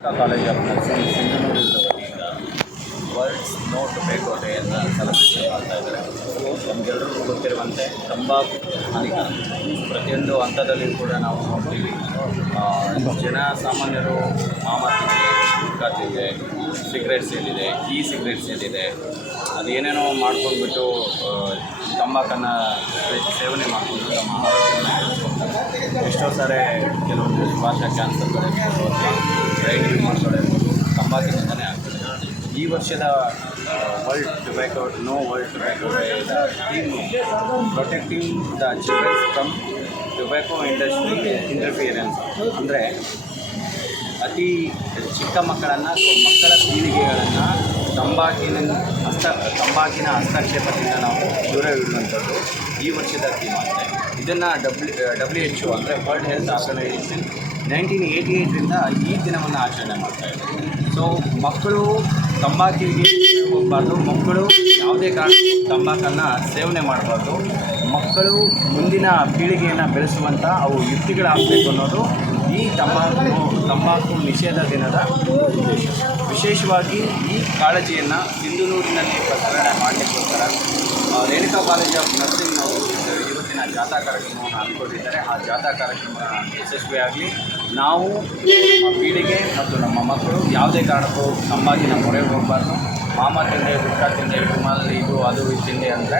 College of nursing ಸಿಂಧನೂರಿನ ವತಿಯಿಂದ world's note ಬೇಕೋಟೆಯನ್ನು celebration ಮಾಡ್ತಾ ಇದ್ದಾರೆ. ನಮಗೆಲ್ಲರಿಗೂ ಗೊತ್ತಿರುವಂತೆ ತಂಬಾಕು ಹಾನಿಕ ಪ್ರತಿಯೊಂದು ಹಂತದಲ್ಲಿ ಕೂಡ ನಾವು ನೋಡ್ತೀವಿ. ಜನ ಸಾಮಾನ್ಯರು ಮಾಮಾತಿದೆ ಗುಟ್ಕಾ ತಿಂದೆ ಸಿಗರೇಟ್ ಸೇಲಿದೆ ಈ ಸಿಗರೇಟ್ ಸೇಲಿದೆ ಅದೇನೇನೋ ಮಾಡ್ಕೊಂಡ್ಬಿಟ್ಟು ತಂಬಾಕನ್ನು ಸೇವನೆ ಮಾಡಿಕೊಂಡು ತಮ್ಮ ಆರೋಗ್ಯವನ್ನು ಎಷ್ಟೋ ಸಾರಿ ಕೆಲವೊಂದು ಭಾಷಾ ಕ್ಯಾನ್ಸರ್ ಬ್ರೈನ್ ಟ್ಯೂಮರ್ಸ್ ಇರ್ಬೋದು ತಂಬಾಕಿನಿಂದಲೇ ಆಗ್ತದೆ ಈ ವರ್ಷದ world tobacco no world tobacco theme protecting the children's from tobacco industry interference ಅಂದರೆ ಅತಿ ಚಿಕ್ಕ ಮಕ್ಕಳನ್ನು ಮಕ್ಕಳ ಪೀಳಿಗೆಗಳನ್ನು ತಂಬಾಕಿನ ಹಸ್ತ, ತಂಬಾಕಿನ ಹಸ್ತಕ್ಷೇಪದಿಂದ ನಾವು ದೂರವಿಡುವಂಥದ್ದು ಈ ವರ್ಷದ ಆಗಿದೆ. ಇದನ್ನು ಡಬ್ಲ್ಯೂ ಡಬ್ಲ್ಯೂ ಎಚ್ ಒ ಅಂದರೆ world health organisation nineteen eighty ಏಯ್ಟ್ರಿಂದ ಈ ದಿನವನ್ನು ಆಚರಣೆ ಮಾಡ್ತಾ ಇದೆ. ಸೊ ಮಕ್ಕಳು ತಂಬಾಕಿಗೆ ಹೋಗಬಾರ್ದು, ಮಕ್ಕಳು ಯಾವುದೇ ಕಾರಣಕ್ಕೂ ತಂಬಾಕನ್ನು ಸೇವನೆ ಮಾಡಬಾರ್ದು. ಮಕ್ಕಳು ಮುಂದಿನ ಪೀಳಿಗೆಯನ್ನು ಬೆಳೆಸುವಂಥ ಅವು ಯುಕ್ತಿಗಳಾಗಬೇಕು ಅನ್ನೋದು ಈ ತಂಬಾಕು ತಂಬಾಕು ನಿಷೇಧ ದಿನದ ವಿಶೇಷವಾಗಿ ಈ ಕಾಳಜಿಯನ್ನು ಸಿಂಧುನೂರಿನಲ್ಲಿ ಪ್ರಸರಣ ಮಾಡಲಿಕ್ಕೋಸ್ಕರ ರೇಣುಕಾ ಕಾಲೇಜ್ ಆಫ್ ನರ್ಸಿಂಗ್ ಅವರು ಇವತ್ತಿನ ಜಾಥಾ ಕಾರ್ಯಕ್ರಮವನ್ನು ಹಮ್ಮಿಕೊಂಡಿದ್ದಾರೆ. ಆ ಜಾಥಾ ಕಾರ್ಯಕ್ರಮ ಯಶಸ್ವಿಯಾಗಲಿ ನಾವು ನಮ್ಮ ಪೀಳಿಗೆ ಮತ್ತು ನಮ್ಮ ಮಕ್ಕಳು ಯಾವುದೇ ಕಾರಣಕ್ಕೂ ತಂಬಾಕಿನ ಮೊರೆ ಹೋಗಬಾರ್ದು. ಮಾಮ ತಿಂದೆ ಹುಟ್ಟ ತಿಂದೆ ವಿಮಲ್ ಇದು, ಅದು, ಇದು ತಿಂದೆ ಅಂದರೆ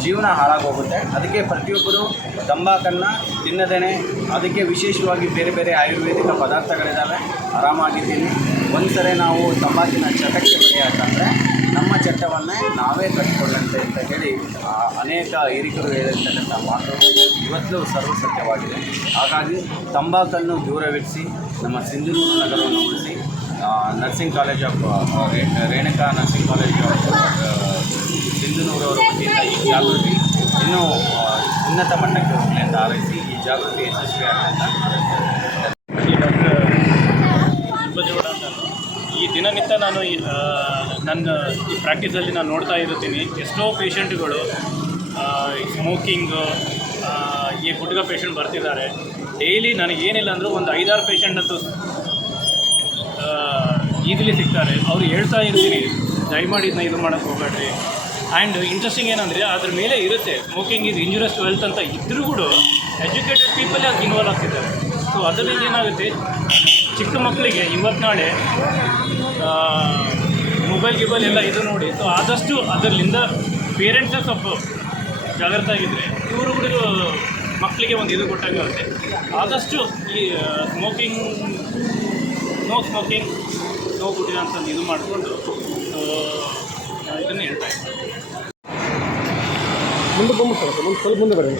ಜೀವನ ಹಾಳಾಗೋಗುತ್ತೆ. ಅದಕ್ಕೆ ಪ್ರತಿಯೊಬ್ಬರು ತಂಬಾಕನ್ನು ತಿನ್ನದೇನೆ. ಅದಕ್ಕೆ ವಿಶೇಷವಾಗಿ ಬೇರೆ ಬೇರೆ ಆಯುರ್ವೇದಿಕ ಪದಾರ್ಥಗಳಿದ್ದಾವೆ ಆರಾಮಾಗಿದ್ದೀನಿ. ಒಂದು ಸರಿ ನಾವು ತಂಬಾಕಿನ ಚಟಕ್ಕೆ ಬೆಳೆಯಾಕಂದ್ರೆ ನಮ್ಮ ಚಟ್ಟವನ್ನೇ ನಾವೇ ಕಟ್ಟಿಕೊಳ್ಳಂತೆ ಅಂತ ಹೇಳಿ ಅನೇಕ ಹಿರಿಕರು ಹೇಳಿರ್ತಕ್ಕಂಥ ಮಾತು ಇವತ್ತು ಸರ್ವಸತ್ಯವಾಗಿದೆ. ಹಾಗಾಗಿ ತಂಬಾಕನ್ನು ದೂರವಿರಿಸಿ, ನಮ್ಮ ಸಿಂಧನೂರು ನಗರವನ್ನು ಉಳಿಸಿ nursing college of Renuka nursing college of ಸಿಂಧನೂರವರ ಈ ಜಾಗೃತಿ ಇನ್ನೂ ಉನ್ನತ ಮಟ್ಟಕ್ಕೆ ಹೋಗಲಿ ಅಂತ ಆರೈಸಿ ಈ ಜಾಗೃತಿ ಯಶಸ್ವಿಯಾಗಲಿ ಅಂತ ಹಾರೈಸ್ತೀನಿ. ಈ ಡಾಕ್ಟರ್ ಸುಬ್ಬದೇವಡ ಅಂತ ನಾನು. ಈ ದಿನನಿತ್ಯ ನಾನು ನನ್ನ ಈ ಪ್ರಾಕ್ಟೀಸಲ್ಲಿ ನಾನು ನೋಡ್ತಾ ಇರ್ತೀನಿ ಎಷ್ಟೋ ಪೇಷಂಟ್ಗಳು ಸ್ಮೋಕಿಂಗು ಈ ಗುಡ್ಗ ಪೇಷಂಟ್ ಬರ್ತಿದ್ದಾರೆ. ಡೈಲಿ ನನಗೇನಿಲ್ಲ ಅಂದರೂ ಒಂದು ಐದಾರು ಪೇಷಂಟ್ ಅಂತ ಈಸಿಲಿ ಸಿಗ್ತಾರೆ. ಅವ್ರು ಹೇಳ್ತಾ ಇರ್ತೀನಿ, ದಯಮಾಡಿ ಇದನ್ನ ಇದು ಮಾಡೋಕ್ಕೆ ಹೋಗಬೇಡ್ರಿ. ಆ್ಯಂಡ್ ಇಂಟ್ರೆಸ್ಟಿಂಗ್ ಏನಂದರೆ, ಅದ್ರ ಮೇಲೆ ಇರುತ್ತೆ. Smoking is injurious to health ಅಂತ ಇದ್ರೂ ಕೂಡ ಎಜುಕೇಟೆಡ್ ಪೀಪಲ್ ಅದಕ್ಕೆ ಇನ್ವಾಲ್ವ್ ಆಗ್ತಿದ್ದಾರೆ? ಸೊ ಅದರಿಂದ ಏನಾಗುತ್ತೆ? ಚಿಕ್ಕ ಮಕ್ಕಳಿಗೆ ಇವತ್ತು ನಾಳೆ ಮೊಬೈಲ್ ಗಿಬೈಲ್ ಎಲ್ಲ ಇದು ನೋಡಿ ಸೊ ಆದಷ್ಟು ಅದರಿಂದ ಪೇರೆಂಟ್ಸ್ ಸ್ವಲ್ಪ ಜಾಗ್ರತೆ ಆಗಿದ್ದರೆ ಇವರು ಕೂಡ ಮಕ್ಕಳಿಗೆ ಒಂದು ಇದು ಕೊಟ್ಟಾಗುತ್ತೆ ಆದಷ್ಟು ಈ ಸ್ಮೋಕಿಂಗ್ ನೋ ಸ್ಮೋಕಿಂಗ್ ನೋ ಗುಡಿ ಅಂತ ಇದು ಮಾಡಿಕೊಂಡು ಇದನ್ನು ಹೇಳ್ತಾ ಇದ್ದೀನಿ ಮುಂದೆ ಬಂದ್ಬಿಟ್ಟು ಮುಂದೆ ಸ್ವಲ್ಪ ಮುಂದೆ ಬನ್ನಿ.